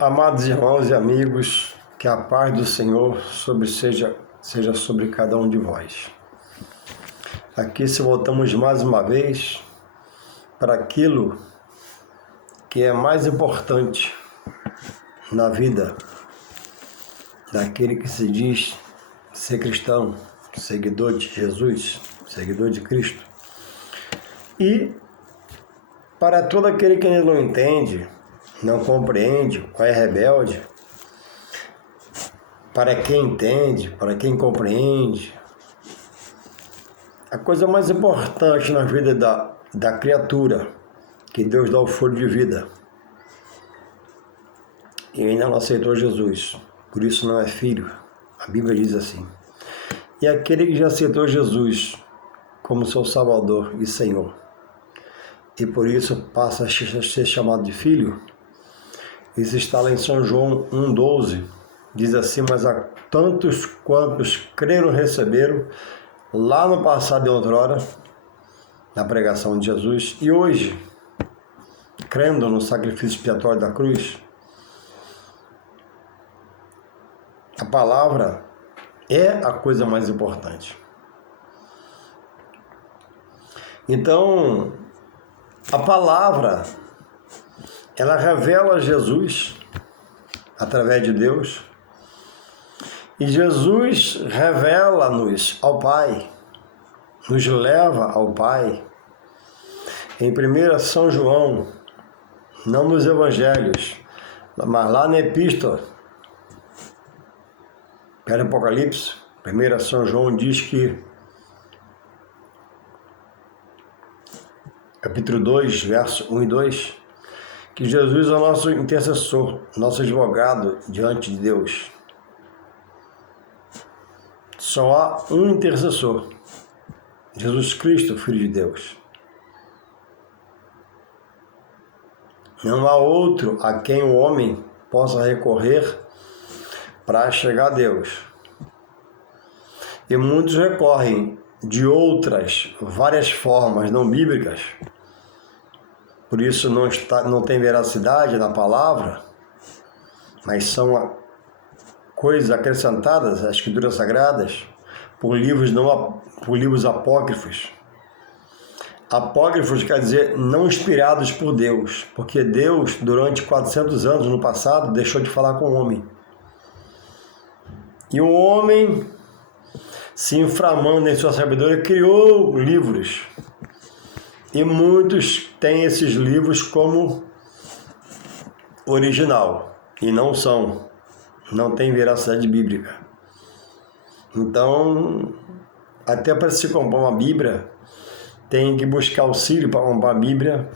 Amados irmãos e amigos, que a paz do Senhor seja sobre cada um de vós. Aqui se voltamos mais uma vez para aquilo que é mais importante na vida daquele que se diz ser cristão, seguidor de Jesus, seguidor de Cristo. E para todo aquele que não entende, não compreende, ou é rebelde, para quem entende, para quem compreende, a coisa mais importante na vida da criatura, que Deus dá o fôlego de vida, e ainda não aceitou Jesus, por isso não é filho, a Bíblia diz assim. E aquele que já aceitou Jesus como seu Salvador e Senhor, e por isso passa a ser chamado de filho, isso está lá em São João 1,12, diz assim: mas a tantos quantos creram e receberam, lá no passado e outrora, na pregação de Jesus, e hoje, crendo no sacrifício expiatório da cruz, a palavra é a coisa mais importante. Então, a palavra, ela revela Jesus através de Deus, e Jesus revela-nos ao Pai, nos leva ao Pai. Em 1 São João, não nos Evangelhos, mas lá na Epístola, pelo Apocalipse, 1 São João diz que, capítulo 2, verso 1 e 2, que Jesus é o nosso intercessor, nosso advogado diante de Deus. Só há um intercessor, Jesus Cristo, Filho de Deus. Não há outro a quem o homem possa recorrer para chegar a Deus. E muitos recorrem de outras, várias formas não bíblicas, por isso não tem veracidade na palavra, mas são coisas acrescentadas às Escrituras Sagradas por livros apócrifos. Apócrifos quer dizer não inspirados por Deus, porque Deus, durante 400 anos no passado, deixou de falar com o homem. E o homem, se inflamando em sua sabedoria, criou livros. E muitos têm esses livros como original, e não tem veracidade bíblica. Então, até para se comprar uma Bíblia, tem que buscar auxílio para comprar a Bíblia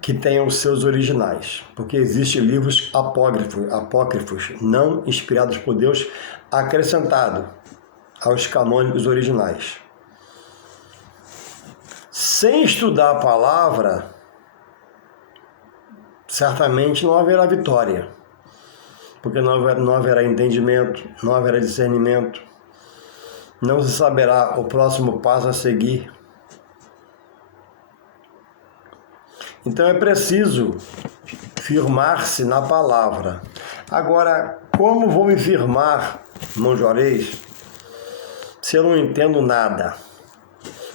que tenham os seus originais, porque existem livros apócrifos, não inspirados por Deus, acrescentados aos canônicos originais. Sem estudar a palavra, certamente não haverá vitória, porque não haverá entendimento, não haverá discernimento, não se saberá o próximo passo a seguir. Então é preciso firmar-se na palavra. Agora, como vou me firmar, irmão Juarez, se eu não entendo nada?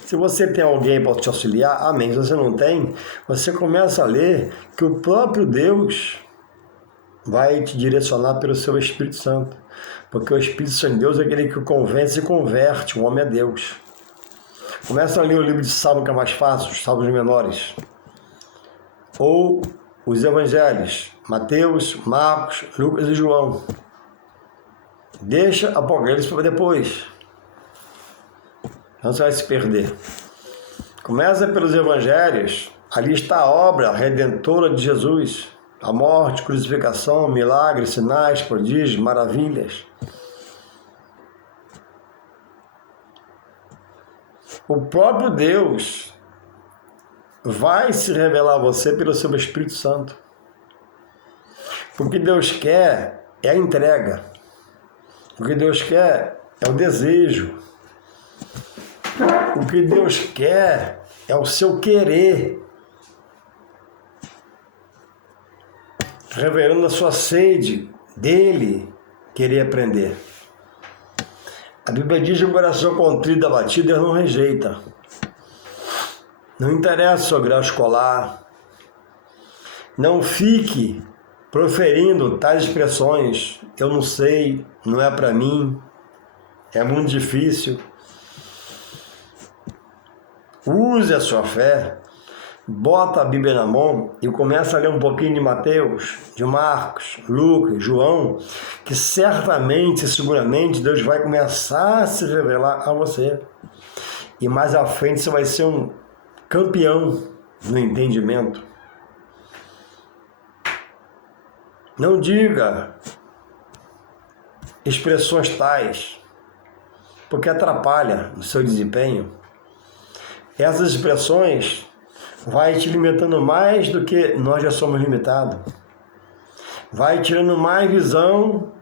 Se você tem alguém para te auxiliar, amém. Se você não tem, você começa a ler que o próprio Deus vai te direcionar pelo seu Espírito Santo. Porque o Espírito Santo de Deus é aquele que convence e converte o homem a Deus. Começa a ler o livro de Salmo, que é mais fácil, os salmos menores. Ou os Evangelhos, Mateus, Marcos, Lucas e João. Deixa Apocalipse para depois. Não você vai se perder. Começa pelos Evangelhos, ali está a obra redentora de Jesus, a morte, crucificação, milagres, sinais, prodígios, maravilhas. O próprio Deus vai se revelar a você pelo seu Espírito Santo. O que Deus quer é a entrega. O que Deus quer é o desejo. O que Deus quer é o seu querer. revelando a sua sede dele querer aprender. A Bíblia diz que o coração contrito e abatido Deus não rejeita. Não interessa o seu grau escolar. Não fique proferindo tais expressões. Eu não sei, não é para mim, é muito difícil. Use a sua fé, bota a Bíblia na mão e começa a ler um pouquinho de Mateus, de Marcos, Lucas, João, que certamente, seguramente, Deus vai começar a se revelar a você. E mais à frente você vai ser um campeão no entendimento. Não diga expressões tais, porque atrapalha o seu desempenho. Essas expressões vai te limitando mais do que nós já somos limitados. Vai tirando mais visão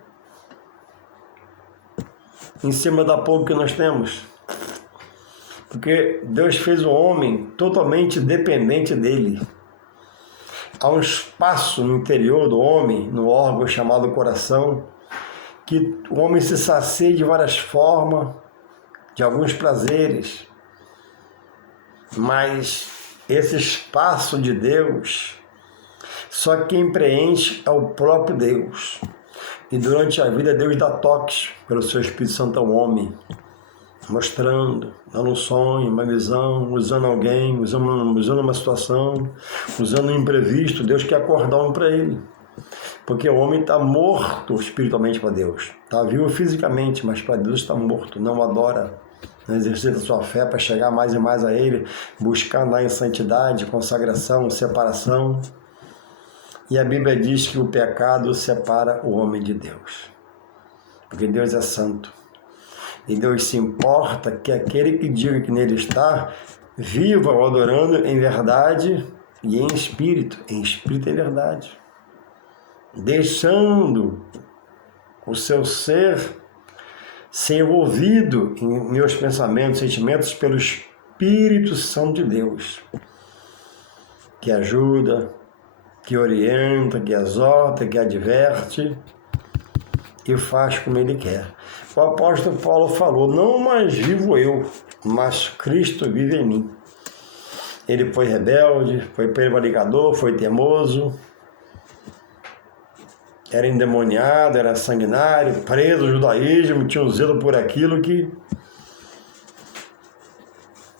em cima da pouco que nós temos. Porque Deus fez o homem totalmente dependente dele. Há um espaço no interior do homem, no órgão chamado coração, que o homem se sacia de várias formas, de alguns prazeres. Mas esse espaço de Deus, só quem preenche é o próprio Deus. E durante a vida Deus dá toques pelo seu Espírito Santo ao homem, mostrando, dando um sonho, uma visão, usando alguém, usando uma situação, usando um imprevisto. Deus quer acordar um para ele. Porque o homem está morto espiritualmente para Deus. Está vivo fisicamente, mas para Deus está morto, não adora. Não exercita sua fé para chegar mais e mais a Ele, buscar andar em santidade, consagração, separação. E a Bíblia diz que o pecado separa o homem de Deus. Porque Deus é santo. E Deus se importa que aquele que diga que nele está, viva o adorando em verdade e em espírito e verdade. Deixando o seu ser envolvido em meus pensamentos, sentimentos pelo Espírito Santo de Deus, que ajuda, que orienta, que exorta, que adverte e faz como Ele quer. O apóstolo Paulo falou: não mais vivo eu, mas Cristo vive em mim. Ele foi rebelde, foi prevaricador, foi teimoso, era endemoniado, era sanguinário, preso no judaísmo, tinha um zelo por aquilo que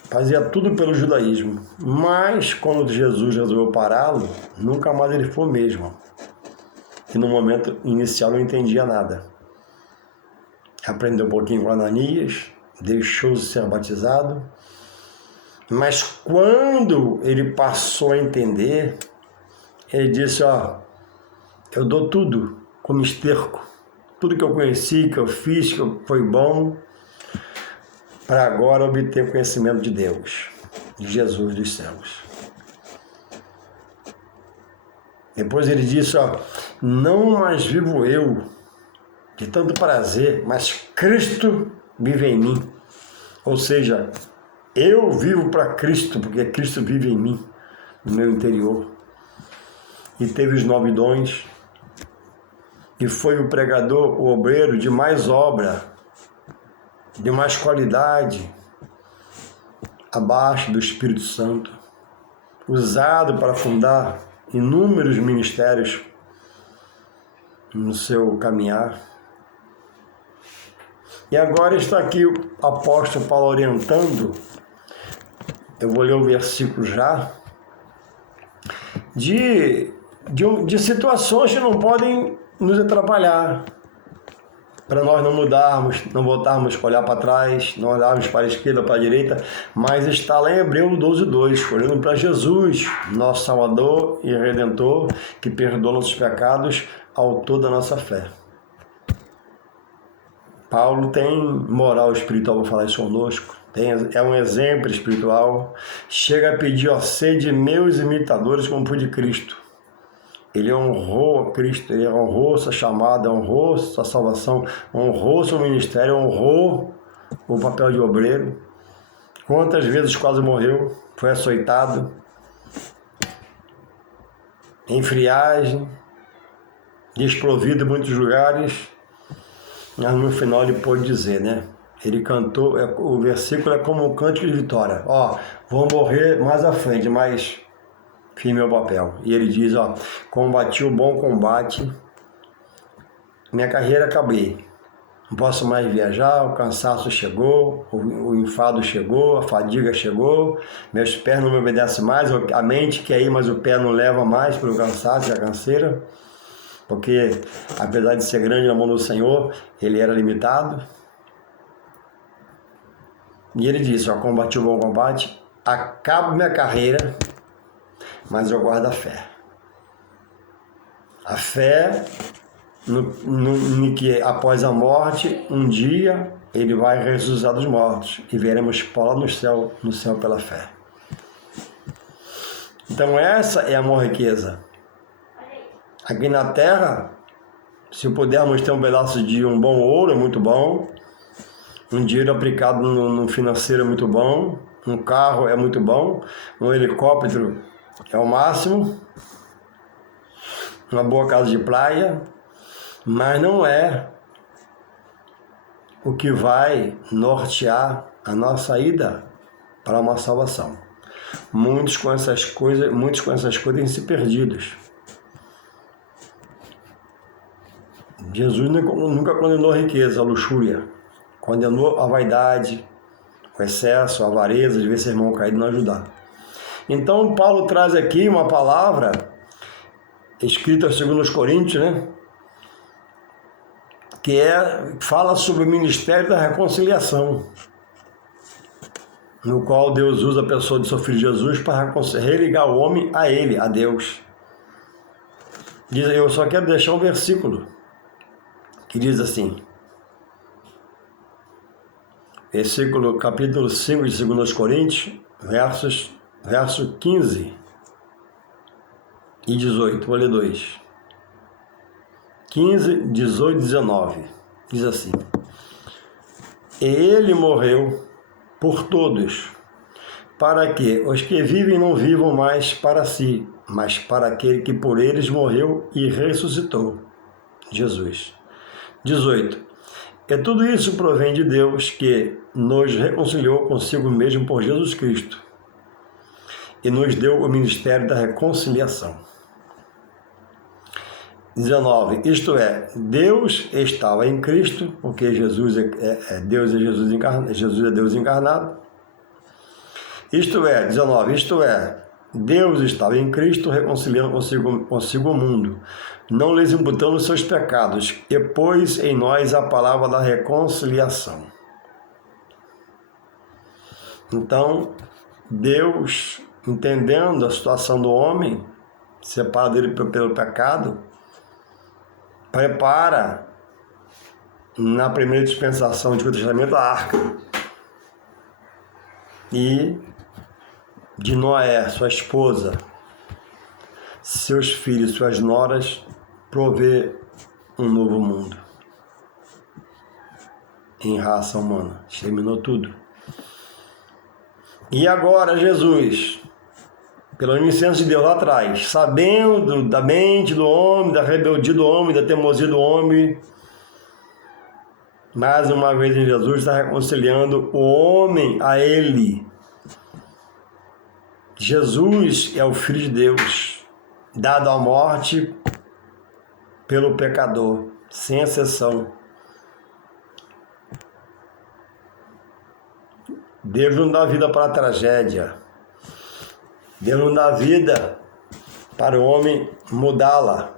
fazia tudo pelo judaísmo. Mas quando Jesus resolveu pará-lo, nunca mais ele foi o mesmo. E no momento inicial não entendia nada. Aprendeu um pouquinho com Ananias, deixou-se ser batizado. Mas quando ele passou a entender, ele disse: eu dou tudo como esterco, tudo que eu conheci, que eu fiz, que foi bom, para agora obter conhecimento de Deus, de Jesus dos céus. Depois ele disse: não mais vivo eu, de tanto prazer, mas Cristo vive em mim. Ou seja, eu vivo para Cristo, porque Cristo vive em mim, no meu interior. E teve os 9 dons, e foi o pregador, o obreiro de mais obra, de mais qualidade, abaixo do Espírito Santo, usado para fundar inúmeros ministérios no seu caminhar. E agora está aqui o apóstolo Paulo orientando, eu vou ler o versículo já, de situações que não podem nos atrapalhar, para nós não mudarmos, não voltarmos a olhar para trás, não olharmos para a esquerda, para a direita, mas está lá em Hebreus 12:2, olhando para Jesus, nosso Salvador e Redentor, que perdoa nossos pecados, autor da nossa fé. Paulo tem moral espiritual para falar isso conosco, é um exemplo espiritual, chega a pedir: sede meus imitadores como fui de Cristo. Ele honrou a Cristo, ele honrou sua chamada, honrou sua salvação, honrou seu ministério, honrou o papel de obreiro. Quantas vezes quase morreu, foi açoitado, em friagem, desprovido em muitos lugares, mas no final ele pôde dizer, né? Ele cantou, o versículo é como um cântico de vitória. Ó, vou morrer mais à frente, mas fiz meu papel. E ele diz, ó, combati o bom combate, minha carreira acabei. Não posso mais viajar, o cansaço chegou, o enfado chegou, a fadiga chegou, meus pés não me obedecem mais, a mente quer ir, mas o pé não leva mais pelo cansaço e a canseira, porque apesar de ser grande na mão do Senhor, ele era limitado. E ele disse, ó, combati o bom combate, acabo minha carreira, mas eu guardo a fé. A fé no que após a morte, um dia ele vai ressuscitar dos mortos e veremos Paulo no céu pela fé. Então essa é a maior riqueza. Aqui na terra, se pudermos ter um pedaço de um bom ouro, é muito bom. Um dinheiro aplicado no financeiro é muito bom. Um carro é muito bom. Um helicóptero é o máximo. Uma boa casa de praia. Mas não é o que vai nortear a nossa ida para uma salvação. Muitos com essas coisas têm se perdidos. Jesus nunca condenou a riqueza, a luxúria. Condenou a vaidade, o excesso, a avareza de ver seu irmão caído e não ajudar. Então Paulo traz aqui uma palavra escrita segundo os Coríntios, né? Que fala sobre o ministério da reconciliação, no qual Deus usa a pessoa de seu Filho Jesus para religar o homem a Ele, a Deus. Eu só quero deixar um versículo que diz assim, capítulo 5 de 2 Coríntios, verso 15 e 18, vou ler 2. 15, 18 e 19, diz assim, e ele morreu por todos, para que os que vivem não vivam mais para si, mas para aquele que por eles morreu e ressuscitou, Jesus. 18, e tudo isso provém de Deus, que nos reconciliou consigo mesmo por Jesus Cristo, e nos deu o ministério da reconciliação. 19, isto é, Deus estava em Cristo, porque Jesus é Deus e Jesus é Deus encarnado. Isto é, 19, isto é, Deus estava em Cristo reconciliando consigo o mundo, não lhes imputando seus pecados, e pôs em nós a palavra da reconciliação. Então, Deus, entendendo a situação do homem, separado dele pelo pecado, prepara na primeira dispensação do Antigo Testamento a arca. E de Noé, sua esposa, seus filhos, suas noras, provê um novo mundo em raça humana. Exterminou tudo. E agora Jesus, pela onisciência de Deus lá atrás, sabendo da mente do homem, da rebeldia do homem, da teimosia do homem, mais uma vez em Jesus está reconciliando o homem a Ele. Jesus é o Filho de Deus, dado à morte pelo pecador, sem exceção. Deus não dá vida para a tragédia. Deus não dá vida para o homem mudá-la.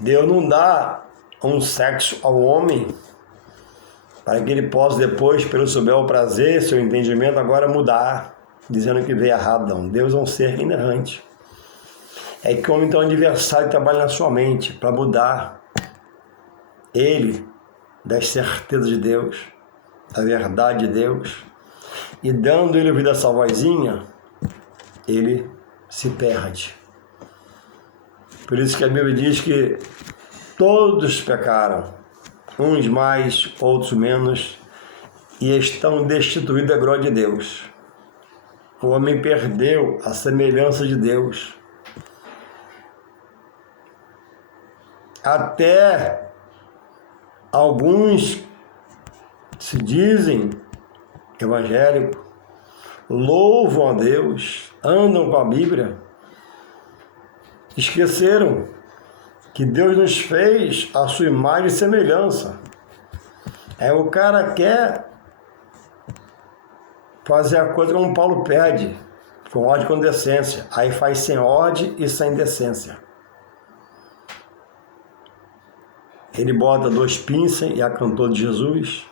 Deus não dá um sexo ao homem para que ele possa depois, pelo seu bel prazer, seu entendimento, agora mudar, dizendo que veio errado. Não. Deus é um ser inerrante. É que o homem tem um adversário que trabalha na sua mente para mudar ele das certezas de Deus, da verdade de Deus. E dando ele ouvir essa vozinha, ele se perde. Por isso que a Bíblia diz que todos pecaram, uns mais, outros menos, e estão destituídos da glória de Deus. O homem perdeu a semelhança de Deus. Até alguns se dizem evangélicos, louvam a Deus, andam com a Bíblia, esqueceram que Deus nos fez a sua imagem e semelhança. O cara quer fazer a coisa como Paulo pede, com ordem e com decência. Aí faz sem ordem e sem decência. Ele bota 2 pinças e a cantor de Jesus.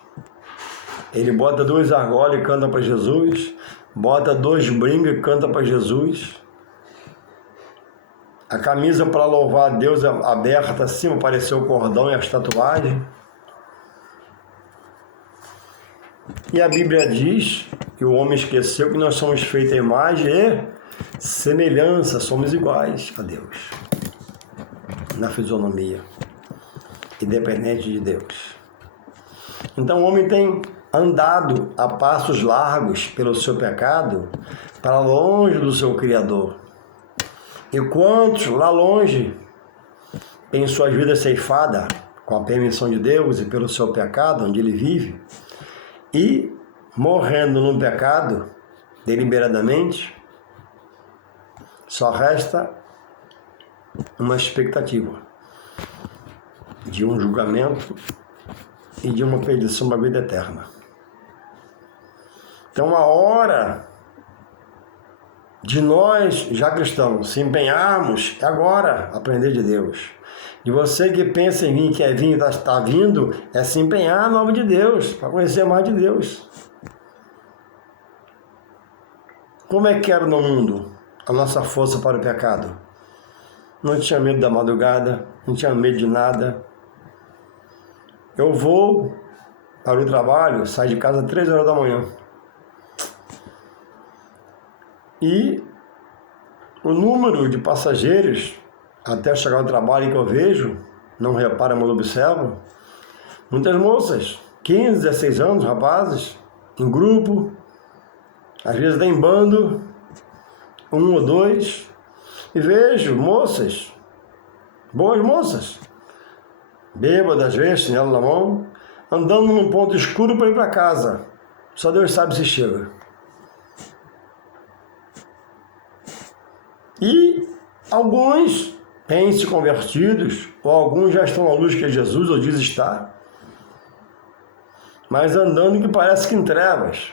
Ele bota 2 argolas e canta para Jesus. Bota 2 brincos e canta para Jesus. A camisa para louvar a Deus aberta acima, apareceu o cordão e as tatuagens. E a Bíblia diz que o homem esqueceu que nós somos feitos à imagem e semelhança, somos iguais a Deus. Na fisionomia, independente de Deus. Então o homem tem andado a passos largos pelo seu pecado para longe do seu Criador. E quantos lá longe têm suas vidas ceifadas com a permissão de Deus e pelo seu pecado, onde ele vive, e morrendo no pecado deliberadamente, só resta uma expectativa de um julgamento e de uma perdição da vida eterna. Então a hora de nós, já cristãos, se empenharmos é agora, aprender de Deus. De você que pensa em vir, quer vir, está vindo, é se empenhar no nome de Deus, para conhecer mais de Deus. Como é que era no mundo a nossa força para o pecado? Não tinha medo da madrugada, não tinha medo de nada. Eu vou para o trabalho, saio de casa às 3 horas da manhã. E o número de passageiros até chegar ao trabalho que eu vejo, não reparo, mas observo, muitas moças, 15, 16 anos, rapazes, em grupo, às vezes em bando, 1 ou 2, e vejo moças, boas moças, bêbadas, às vezes, chinelo na mão, andando num ponto escuro para ir para casa. Só Deus sabe se chega. E alguns têm se convertidos, ou alguns já estão à luz que é Jesus, ou diz estar, mas andando que parece que em trevas,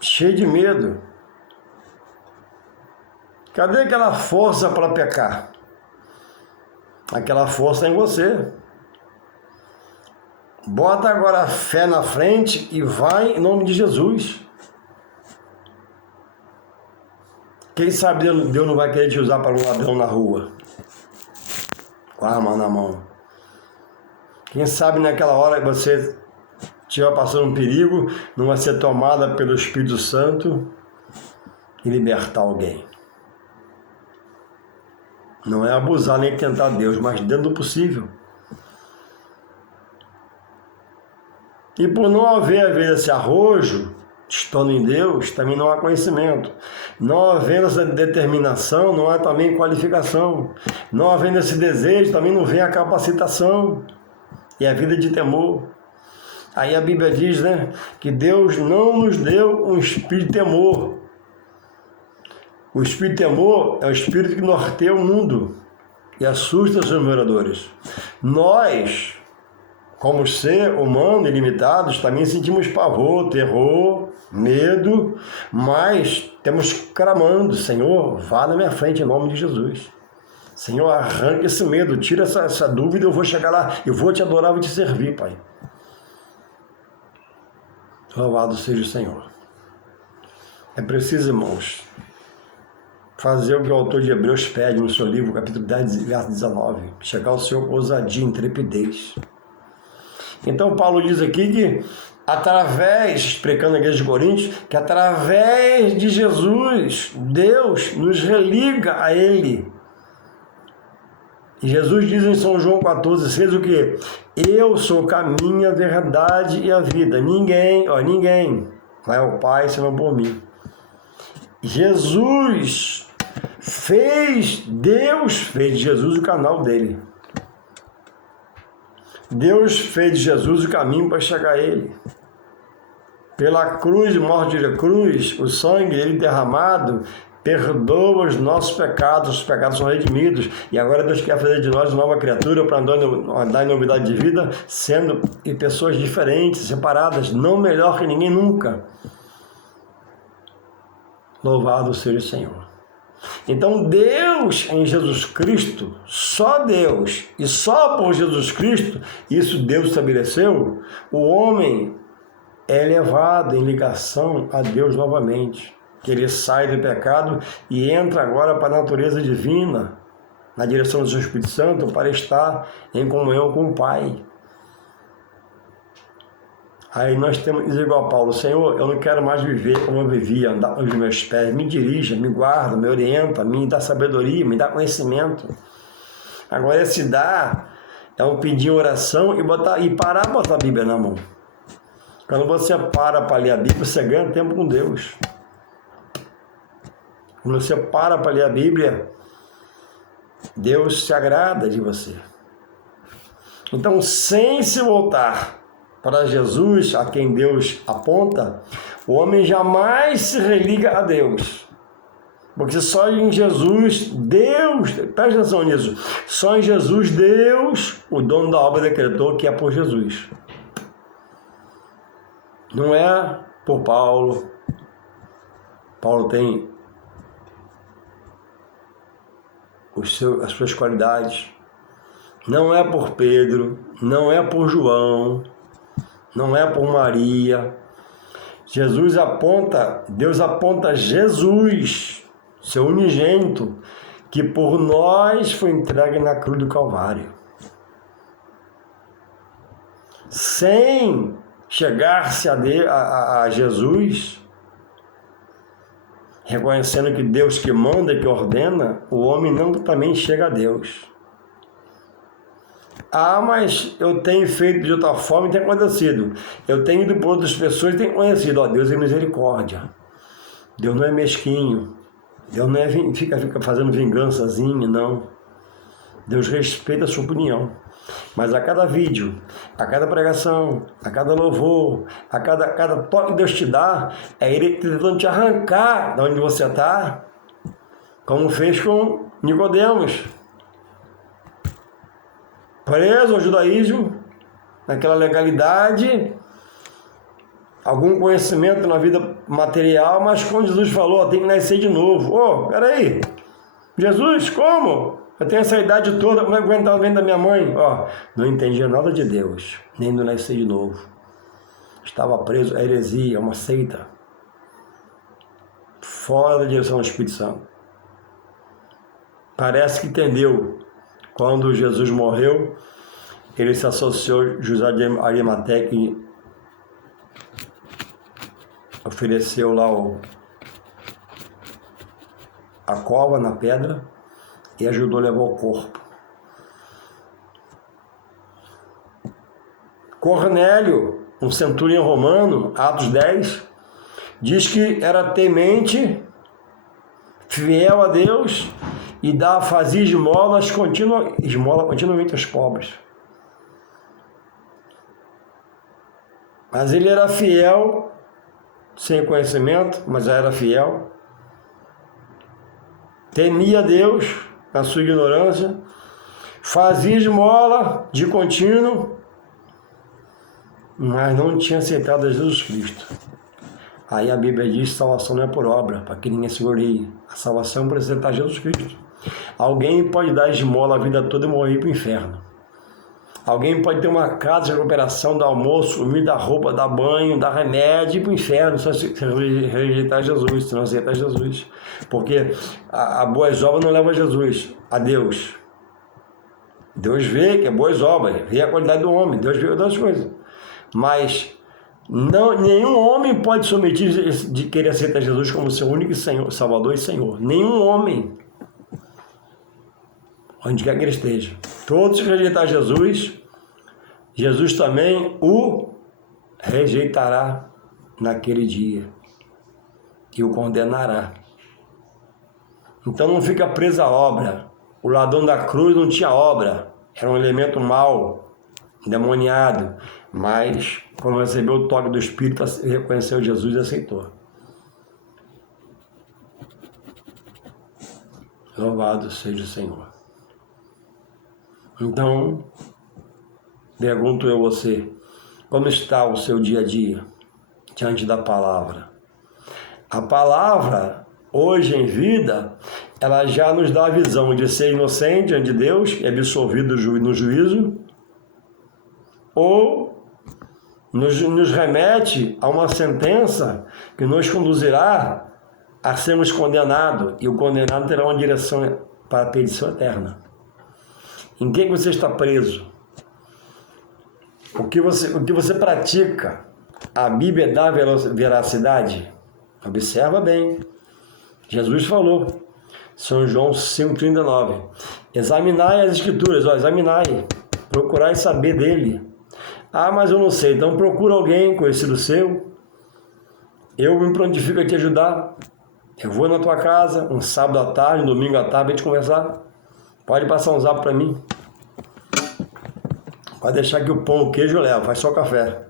cheio de medo. Cadê aquela força para pecar? Aquela força é em você. Bota agora a fé na frente e vai em nome de Jesus. Quem sabe Deus não vai querer te usar para um ladrão na rua, com a arma na mão. Quem sabe naquela hora que você estiver passando um perigo, não vai ser tomada pelo Espírito Santo e libertar alguém. Não é abusar nem tentar Deus, mas dentro do possível. E por não haver, às vezes, esse arrojo, estando em Deus, também não há conhecimento. Não havendo essa determinação, não há também qualificação. Não havendo esse desejo, também não vem a capacitação e a vida de temor. Aí a Bíblia diz, né, que Deus não nos deu um espírito de temor. O espírito de temor é o espírito que norteia o mundo e assusta os seus moradores. Nós, como ser humano ilimitados, também sentimos pavor, terror, medo, mas temos clamando: Senhor, vá na minha frente em nome de Jesus. Senhor, arranca esse medo, tira essa dúvida, eu vou chegar lá, eu vou te adorar, vou te servir, Pai. Louvado seja o Senhor. É preciso, irmãos, fazer o que o autor de Hebreus pede no seu livro, capítulo 10, verso 19, chegar ao Senhor com ousadia, intrepidez. Então Paulo diz aqui que através, explicando a igreja de Coríntios, que através de Jesus, Deus nos religa a Ele. E Jesus diz em São João 14,6 o quê? Eu sou o caminho, a verdade e a vida. Ninguém vai ao Pai senão por mim. Deus fez de Jesus o canal dele. Deus fez de Jesus o caminho para chegar a Ele. Pela cruz, morte de cruz, o sangue dele derramado perdoa os nossos pecados, os pecados são redimidos, e agora Deus quer fazer de nós nova criatura para andar em novidade de vida, sendo pessoas diferentes, separadas, não melhor que ninguém nunca. Louvado seja o Senhor. Então Deus em Jesus Cristo, só Deus e só por Jesus Cristo, isso Deus estabeleceu, o homem é levado em ligação a Deus novamente, que ele sai do pecado e entra agora para a natureza divina, na direção do seu Espírito Santo, para estar em comunhão com o Pai. Aí nós temos que dizer igual a Paulo: Senhor, eu não quero mais viver como eu vivia, andar nos meus pés, me dirija, me guarda, me orienta, me dá sabedoria, me dá conhecimento. Agora esse dar é um pedir oração e parar de botar a Bíblia na mão. Quando você para ler a Bíblia, você ganha tempo com Deus. Quando você para ler a Bíblia, Deus se agrada de você. Então, sem se voltar para Jesus, a quem Deus aponta, o homem jamais se religa a Deus. Porque só em Jesus, Deus, presta atenção nisso, só em Jesus, Deus, o dono da obra, decretou que é por Jesus. Não é por Paulo. Paulo tem as suas qualidades. Não é por Pedro, não é por João, não é por Maria. Deus aponta Jesus, seu unigênito, que por nós foi entregue na cruz do Calvário. Sem chegar-se a Jesus, reconhecendo que Deus que manda e que ordena, o homem não também chega a Deus. Ah, mas eu tenho feito de outra forma e tem acontecido. Eu tenho ido por outras pessoas e tem conhecido. Ó, Deus é misericórdia. Deus não é mesquinho. Deus não fica fazendo vingançazinha, não. Deus respeita a sua opinião. Mas a cada vídeo, a cada pregação, a cada louvor, a cada toque que Deus te dá, é Ele tentando te arrancar de onde você está, como fez com Nicodemos. Preso ao judaísmo, naquela legalidade, algum conhecimento na vida material, mas quando Jesus falou, tem que nascer de novo. Peraí, Jesus, como? Eu tenho essa idade toda, como é que aguentava dentro da minha mãe? Não entendia nada de Deus, nem do nascer de novo. Estava preso à heresia, uma seita, fora da direção do Espírito Santo. Parece que entendeu. Quando Jesus morreu, ele se associou a José de Arimateia, que ofereceu lá a cova na pedra e ajudou a levar o corpo. Cornélio, um centurião romano, Atos 10, diz que era temente, fiel a Deus e fazia esmolas continuamente aos pobres. Mas ele era fiel, sem conhecimento, mas já era fiel. Temia Deus, na sua ignorância, fazia esmola de contínuo, mas não tinha aceitado a Jesus Cristo. Aí a Bíblia diz que salvação não é por obra, para que ninguém se glorie. A salvação é por aceitar Jesus Cristo. Alguém pode dar esmola a vida toda e morrer para o inferno. Alguém pode ter uma casa de recuperação, dar almoço, dormir, dar roupa, dar banho, dar remédio e ir para o inferno, se rejeitar Jesus, se não aceitar Jesus. Porque a boas obras não leva a Jesus, a Deus. Deus vê que é boas obras, vê a qualidade do homem, Deus vê outras coisas. Mas nenhum homem pode someter de querer aceitar Jesus como seu único Senhor, Salvador e Senhor. Nenhum homem. Onde quer que ele esteja. Todos que rejeitar Jesus, Jesus também o rejeitará naquele dia e o condenará. Então não fica preso à obra. O ladrão da cruz não tinha obra, era um elemento mau endemoniado, mas quando recebeu o toque do Espírito, reconheceu Jesus e aceitou. Louvado seja o Senhor. Então, pergunto eu a você, como está o seu dia a dia diante da palavra? A palavra, hoje em vida, ela já nos dá a visão de ser inocente diante de Deus e absolvido no juízo, ou nos remete a uma sentença que nos conduzirá a sermos condenados, e o condenado terá uma direção para a perdição eterna. Em que você está preso? O que você pratica? A Bíblia dá veracidade? Observa bem. Jesus falou, São João 5,39, examinai as Escrituras, examinai, procurai saber dele. Ah, mas eu não sei, então procura alguém conhecido seu, eu me prontifico a te ajudar. Eu vou na tua casa, um sábado à tarde, um domingo à tarde, a gente conversar. Pode passar um zap para mim. Pode deixar que o pão, o queijo eu levo, faz só café.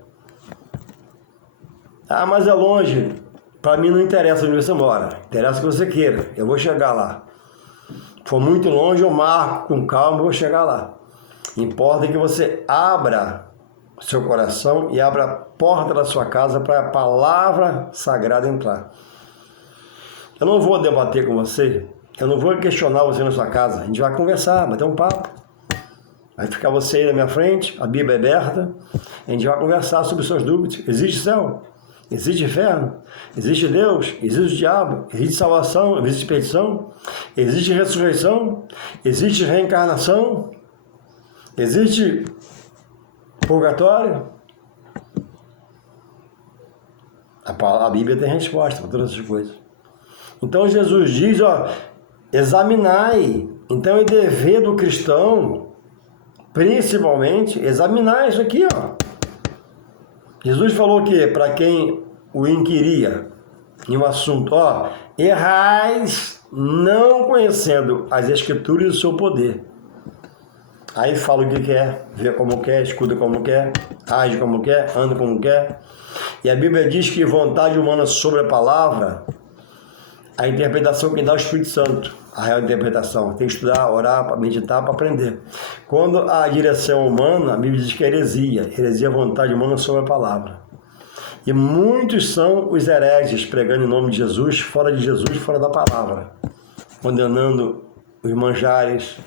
Ah, mas é longe. Para mim não interessa onde você mora. Interessa o que você queira. Eu vou chegar lá. Se for muito longe, eu marco com calma e vou chegar lá. Importa que você abra o seu coração e abra a porta da sua casa para a palavra sagrada entrar. Eu não vou debater com você, eu não vou questionar você na sua casa, a gente vai conversar, bater um papo. Vai ficar você aí na minha frente, a Bíblia é aberta, a gente vai conversar sobre suas dúvidas. Existe céu? Existe inferno? Existe Deus? Existe o diabo? Existe salvação? Existe perdição? Existe ressurreição? Existe reencarnação? Existe purgatório? A Bíblia tem resposta para todas essas coisas. Então Jesus diz, examinai. Então é dever do cristão, principalmente, examinar isso aqui, Jesus falou que para quem o inquiria em um assunto, errais não conhecendo as Escrituras e o seu poder. Aí fala o que quer, vê como quer, escuta como quer, age como quer, anda como quer. E a Bíblia diz que vontade humana sobre a palavra, a interpretação quem dá é o Espírito Santo, a real interpretação. Tem que estudar, orar, meditar para aprender. Quando a direção humana, a Bíblia diz que é heresia. Heresia é a vontade humana sobre a palavra. E muitos são os hereges pregando em nome de Jesus, fora da palavra. Condenando os manjares,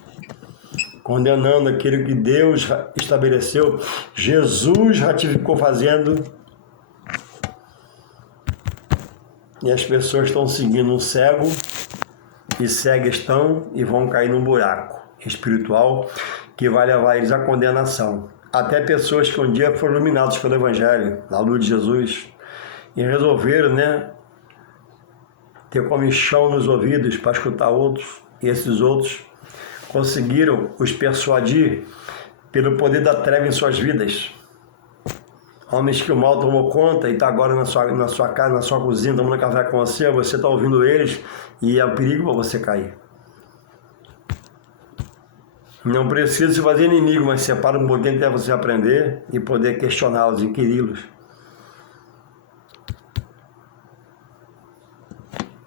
condenando aquilo que Deus estabeleceu, Jesus ratificou fazendo. E as pessoas estão seguindo um cego, e cegas estão e vão cair num buraco espiritual que vai levar eles à condenação. Até pessoas que um dia foram iluminadas pelo Evangelho, na luz de Jesus, e resolveram, ter comichão nos ouvidos para escutar outros, e esses outros conseguiram os persuadir pelo poder da treva em suas vidas. Homens que o mal tomou conta e está agora na sua casa, na sua cozinha, tomando café com você está ouvindo eles e é um perigo para você cair. Não precisa se fazer inimigo, mas separa um pouquinho até você aprender e poder questioná-los, inquiri-los.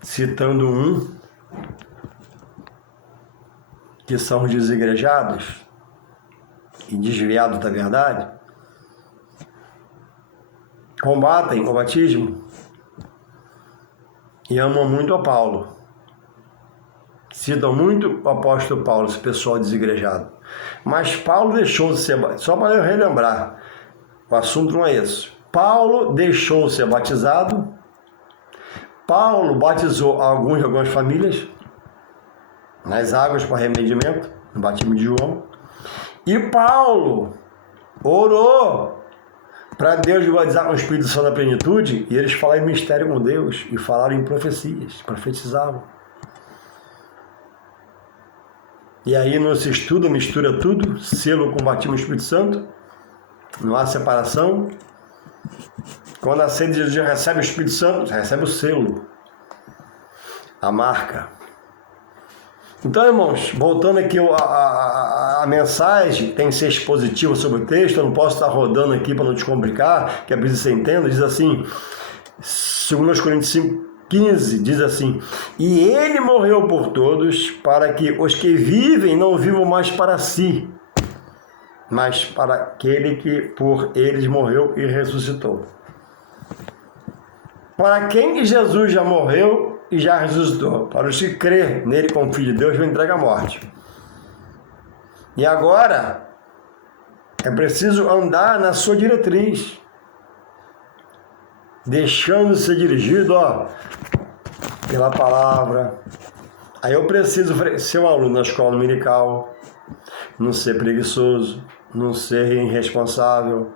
Citando um, que são os desigrejados e desviados da verdade, combatem o batismo e amam muito a Paulo. Citam muito o apóstolo Paulo, esse pessoal desigrejado. Mas Paulo deixou de ser batizado. Só para eu relembrar, o assunto não é esse. Paulo deixou de ser batizado. Paulo batizou algumas famílias nas águas para arrependimento, no batismo de João. E Paulo orou para Deus batizar com o Espírito Santo na plenitude, e eles falaram em mistério com Deus, e falaram em profecias, profetizavam. E aí não se estuda, mistura tudo, selo com batismo do Espírito Santo, não há separação. Quando a sede de Jesus recebe o Espírito Santo, recebe o selo, a marca. Então, irmãos, voltando aqui a mensagem, tem que ser expositiva sobre o texto, eu não posso estar rodando aqui para não te complicar, que é preciso que você entenda, diz assim, 2 Coríntios 5:15, diz assim, e ele morreu por todos, para que os que vivem não vivam mais para si, mas para aquele que por eles morreu e ressuscitou. Para quem Jesus já morreu e já ressuscitou, para os que crê nele como Filho de Deus, vai entregar a morte. E agora, é preciso andar na sua diretriz, deixando ser dirigido pela palavra. Aí eu preciso ser um aluno na escola dominical, não ser preguiçoso, não ser irresponsável,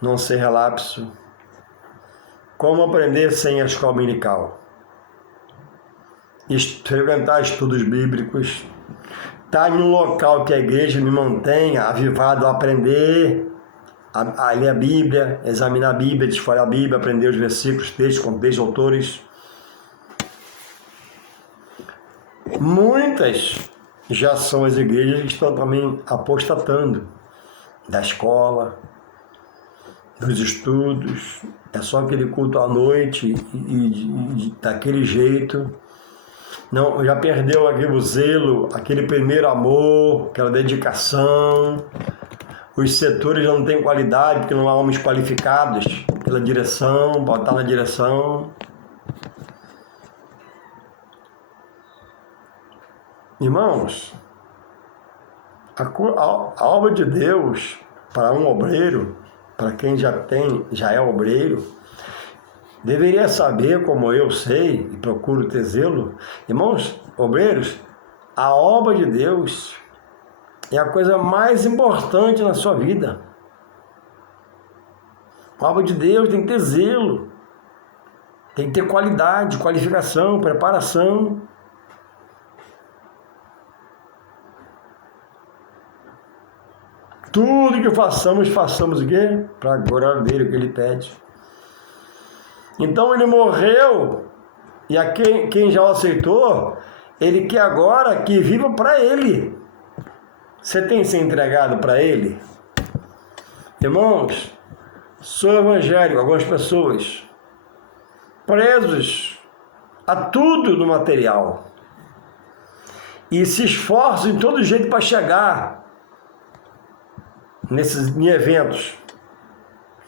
não ser relapso. Como aprender sem a escola dominical? Frequentar estudos bíblicos, estar em um local que a igreja me mantenha avivado a aprender, a ler a Bíblia, examinar a Bíblia, desfolhar a Bíblia, aprender os versículos, textos, contextos, autores. Muitas já são as igrejas que estão também apostatando da escola, dos estudos, é só aquele culto à noite e daquele jeito. Não, já perdeu aquele zelo, aquele primeiro amor, aquela dedicação. Os setores já não têm qualidade, porque não há homens qualificados pela direção, para estar na direção. Irmãos, a obra de Deus para um obreiro, para quem já é obreiro, deveria saber, como eu sei e procuro ter zelo. Irmãos, obreiros, a obra de Deus é a coisa mais importante na sua vida. A obra de Deus tem que ter zelo, tem que ter qualidade, qualificação, preparação. Tudo que façamos o quê? Para a glória dele, o que ele pede. Então ele morreu, e a quem já o aceitou, ele quer agora que viva para ele. Você tem se entregado para ele? Irmãos, sou evangélico, algumas pessoas presos a tudo no material e se esforçam em todo jeito para chegar em eventos,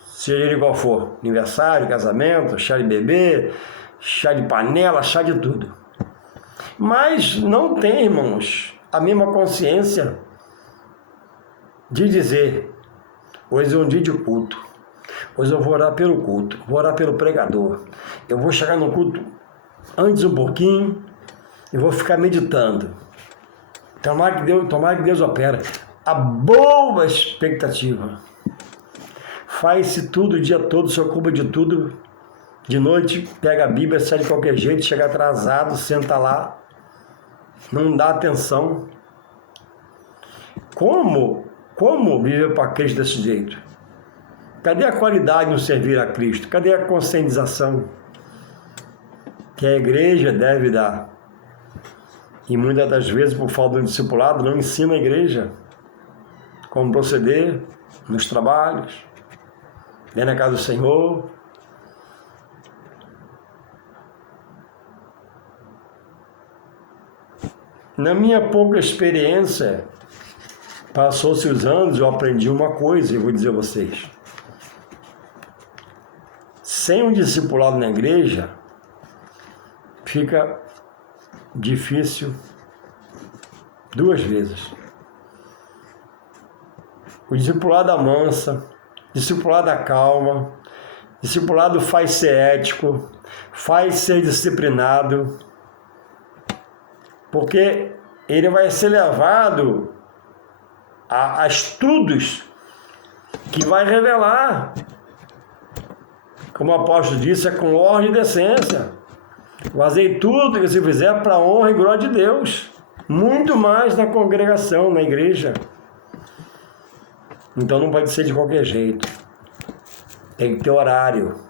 seja ele qual for, aniversário, casamento, chá de bebê, chá de panela, chá de tudo. Mas não tem, irmãos, a mesma consciência de dizer, hoje é um dia de culto, hoje eu vou orar pelo culto, vou orar pelo pregador, eu vou chegar no culto antes um pouquinho e vou ficar meditando. Tomara que Deus opera. A boa expectativa. Faz-se tudo o dia todo, se ocupa de tudo. De noite, pega a Bíblia, sai de qualquer jeito, chega atrasado, senta lá, não dá atenção. Como viver para Cristo desse jeito? Cadê a qualidade no servir a Cristo? Cadê a conscientização que a igreja deve dar? E muitas das vezes, por falta de discipulado, não ensina a igreja como proceder nos trabalhos, dentro da casa do Senhor. Na minha pouca experiência, passou-se os anos, eu aprendi uma coisa, eu vou dizer a vocês. Sem um discipulado na igreja, fica difícil duas vezes. O discipulado amansa, discipulado acalma, discipulado faz ser ético, faz ser disciplinado, porque ele vai ser levado a estudos que vai revelar, como o apóstolo disse, é com ordem e decência. Fazei tudo que se fizer para a honra e glória de Deus, muito mais na congregação, na igreja. Então não pode ser de qualquer jeito. Tem que ter horário.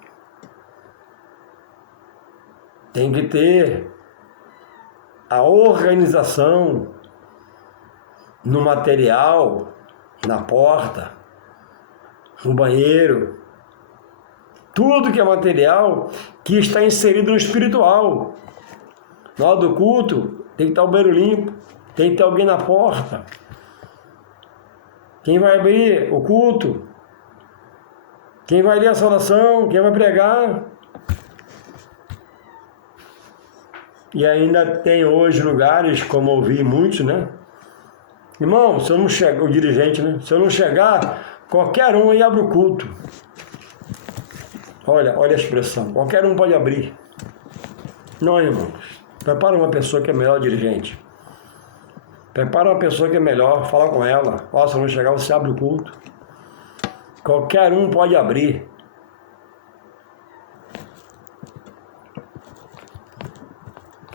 Tem que ter a organização no material, na porta, no banheiro, tudo que é material que está inserido no espiritual. Na hora do culto, tem que estar o banheiro limpo, tem que ter alguém na porta. Quem vai abrir o culto, quem vai ler a saudação, quem vai pregar. E ainda tem hoje lugares, como eu vi muitos, né? Irmão, se eu não chegar, o dirigente, né? Se eu não chegar, qualquer um aí abre o culto. Olha a expressão, qualquer um pode abrir. Não, irmãos. Prepara uma pessoa que é melhor dirigente. Prepara uma pessoa que é melhor, fala com ela. Ó, se eu não chegar, você abre o culto. Qualquer um pode abrir.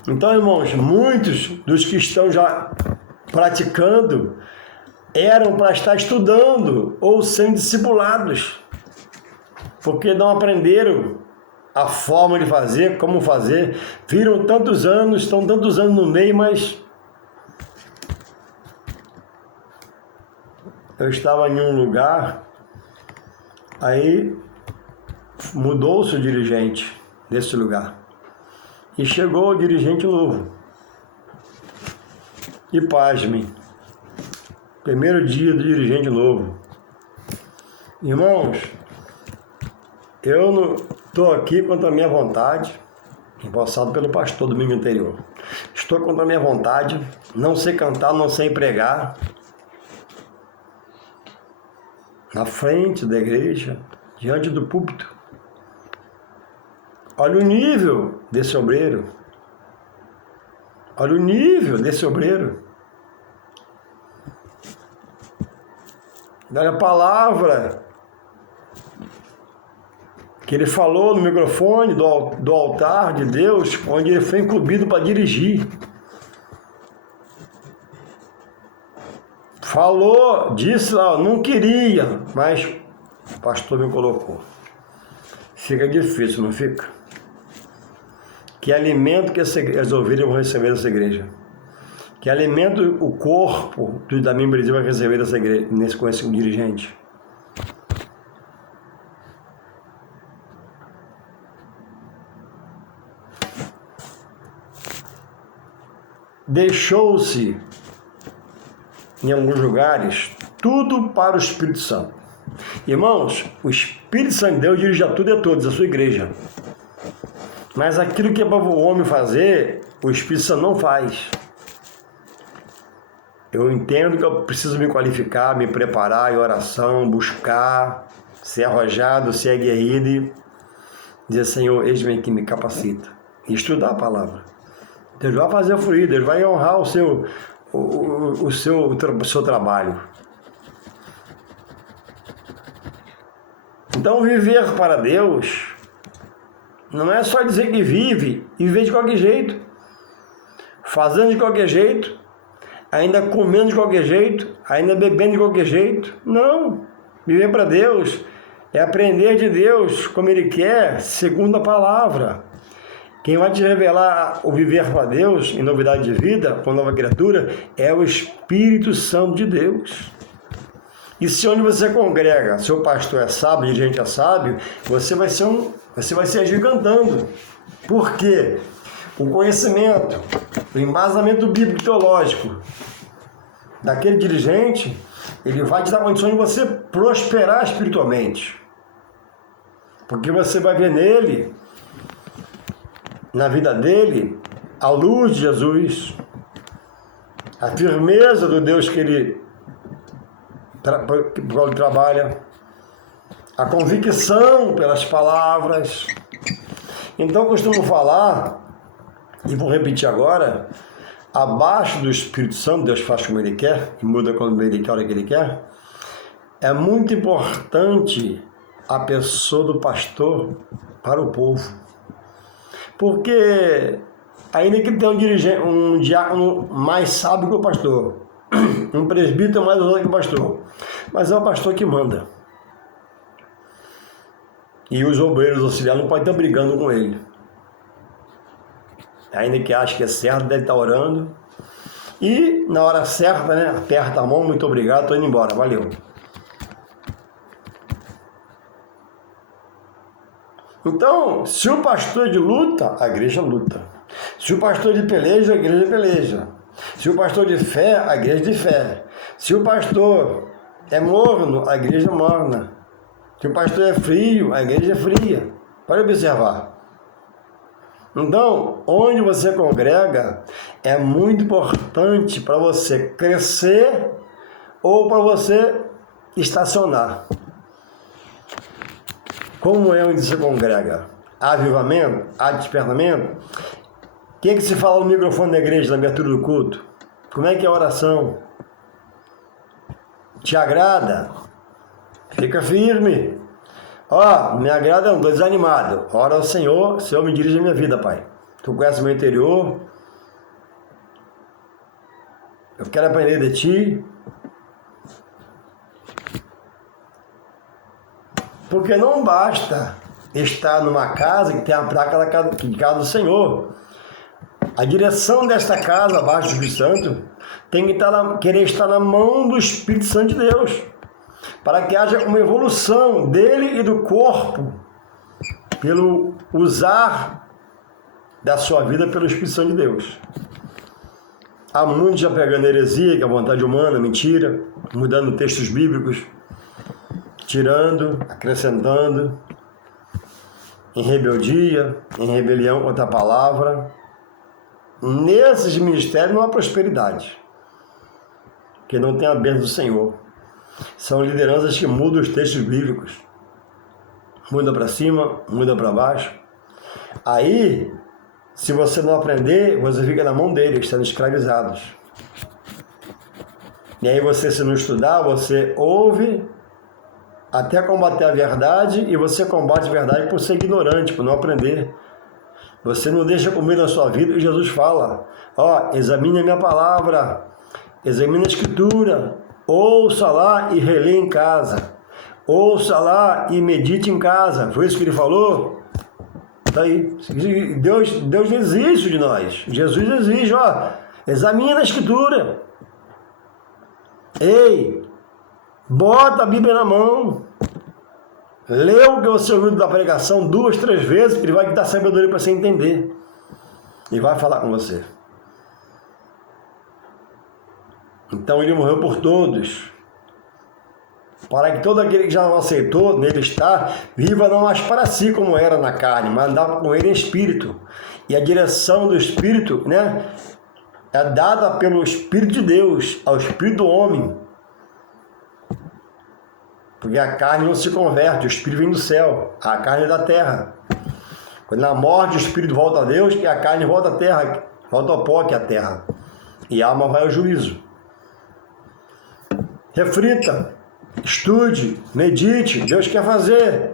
Então, irmãos, muitos dos que estão já praticando eram para estar estudando ou sendo discipulados, porque não aprenderam a forma de fazer, como fazer. Viram tantos anos, estão tantos anos no meio, mas eu estava em um lugar, aí mudou-se o dirigente desse lugar e chegou o dirigente novo. E pasmem, primeiro dia do dirigente novo. Irmãos, eu não estou aqui contra a minha vontade, empossado pelo pastor domingo anterior. Estou contra a minha vontade, não sei cantar, não sei pregar. Na frente da igreja, diante do púlpito. Olha o nível desse obreiro. Olha o nível desse obreiro. Olha a palavra que ele falou no microfone do altar de Deus, onde ele foi incumbido para dirigir. Falou, disse lá, não queria, mas o pastor me colocou. Fica difícil, não fica? Que alimento que as ovelhas vão receber dessa igreja? Que alimento o corpo da membresia vai receber dessa igreja, com esse dirigente? Deixou-se, em alguns lugares, tudo para o Espírito Santo. Irmãos, o Espírito Santo de Deus dirige a tudo e a todos, a sua igreja. Mas aquilo que é para o homem fazer, o Espírito Santo não faz. Eu entendo que eu preciso me qualificar, me preparar em oração, buscar, ser arrojado, ser aguerrido e dizer, Senhor, eis-me aqui, me capacita. E estudar a palavra. Deus vai fazer fluir, Deus vai honrar o seu trabalho. Então, viver para Deus não é só dizer que vive e viver de qualquer jeito, fazendo de qualquer jeito, ainda comendo de qualquer jeito, ainda bebendo de qualquer jeito. Não. Viver para Deus é aprender de Deus como Ele quer, segundo a palavra. Quem vai te revelar o viver para Deus, em novidade de vida, com nova criatura, é o Espírito Santo de Deus. E se onde você congrega, seu pastor é sábio, dirigente é sábio, você vai se agigantando. Por quê? O conhecimento, o embasamento bíblico teológico daquele dirigente, ele vai te dar condições de você prosperar espiritualmente. Porque você vai ver nele, na vida dele, a luz de Jesus, a firmeza do Deus que ele trabalha, a convicção pelas palavras. Então, costumo falar, e vou repetir agora, abaixo do Espírito Santo, Deus faz como Ele quer, e muda quando Ele quer, a hora que Ele quer. É muito importante a pessoa do pastor para o povo. Porque, ainda que tenha um diácono mais sábio que o pastor, um presbítero mais ousado que o pastor, mas é o pastor que manda. E os obreiros auxiliares não podem estar brigando com ele. ainda que ache que é certo, deve estar orando. E na hora certa, né? Aperta a mão, muito obrigado, estou indo embora, valeu. Então, se o pastor é de luta, a igreja luta. Se o pastor é de peleja, a igreja peleja. Se o pastor é de fé, a igreja de fé. Se o pastor é morno, a igreja é morna. Se o pastor é frio, a igreja é fria. Pode observar. Então, onde você congrega é muito importante para você crescer ou para você estacionar. Como é onde você congrega? Há avivamento? Há despertamento? O que se fala no microfone da igreja na abertura do culto? Como é que é a oração? Te agrada? Fica firme. Ó, me agrada, não estou desanimado. Ora ao Senhor, Senhor me dirige a minha vida, Pai. Tu conhece o meu interior. Eu quero aprender de Ti. Porque não basta estar numa casa que tem a placa de casa do Senhor. A direção desta casa, abaixo do Espírito Santo, tem que querer estar na mão do Espírito Santo de Deus, para que haja uma evolução dele e do corpo, pelo usar da sua vida pelo Espírito Santo de Deus. Há muitos já pegando heresia, que é a vontade humana, mentira, mudando textos bíblicos, tirando, acrescentando, em rebeldia, em rebelião contra a palavra. Nesses ministérios não há prosperidade, porque não tem a bênção do Senhor. São lideranças que mudam os textos bíblicos. Muda para cima, muda para baixo. Aí, se você não aprender, você fica na mão deles, sendo escravizados. E aí você, se não estudar, você ouve até combater a verdade, e você combate a verdade por ser ignorante, por não aprender. Você não deixa comer na sua vida, e Jesus fala, ó, examine a minha palavra, examine a Escritura, ouça lá e relê em casa, ouça lá e medite em casa. Foi isso que ele falou? Tá aí. Deus exige isso de nós. Jesus exige, ó, examine a Escritura. Ei, bota a Bíblia na mão. Lê o que você ouviu da pregação 2, 3 vezes, que ele vai te dar sabedoria para você entender. E vai falar com você. Então ele morreu por todos, para que todo aquele que já não aceitou, nele está, viva não mais para si como era na carne, mas andava com ele em espírito. E a direção do espírito, né, é dada pelo Espírito de Deus ao espírito do homem. Porque a carne não se converte, o espírito vem do céu, a carne é da terra. Quando na morte o espírito volta a Deus, e a carne volta à terra, volta ao pó que é a terra. E a alma vai ao juízo. Reflita, estude, medite, Deus quer fazer.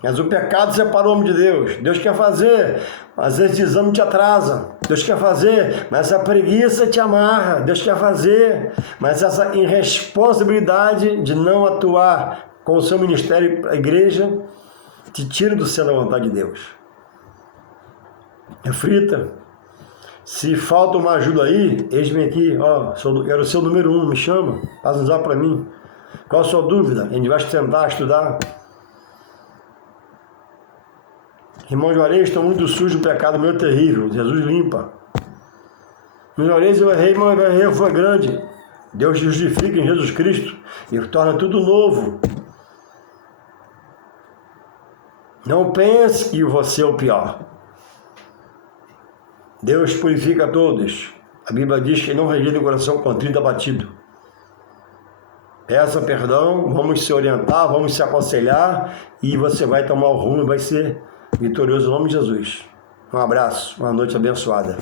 Mas o pecado separa o homem de Deus. Deus quer fazer, mas esse desânimo te atrasa. Deus quer fazer, mas essa preguiça te amarra. Deus quer fazer, mas essa irresponsabilidade de não atuar com o seu ministério para a igreja te tira do centro da vontade de Deus. Reflita. Se falta uma ajuda aí, eis-me aqui, ó, quero ser o número 1, me chama, faz um zap para mim. Qual a sua dúvida? A gente vai tentar estudar. Irmão Juarez, estou muito sujo, o pecado meu é terrível. Jesus limpa. Irmão Juarez, eu errei, mas meu erro foi grande. Deus justifica em Jesus Cristo e torna tudo novo. Não pense que você é o pior. Deus purifica a todos. A Bíblia diz que não rejeita o coração contrito e abatido. Peça perdão, vamos se orientar, vamos se aconselhar e você vai tomar o rumo e vai ser vitorioso em nome de Jesus. Um abraço, uma noite abençoada.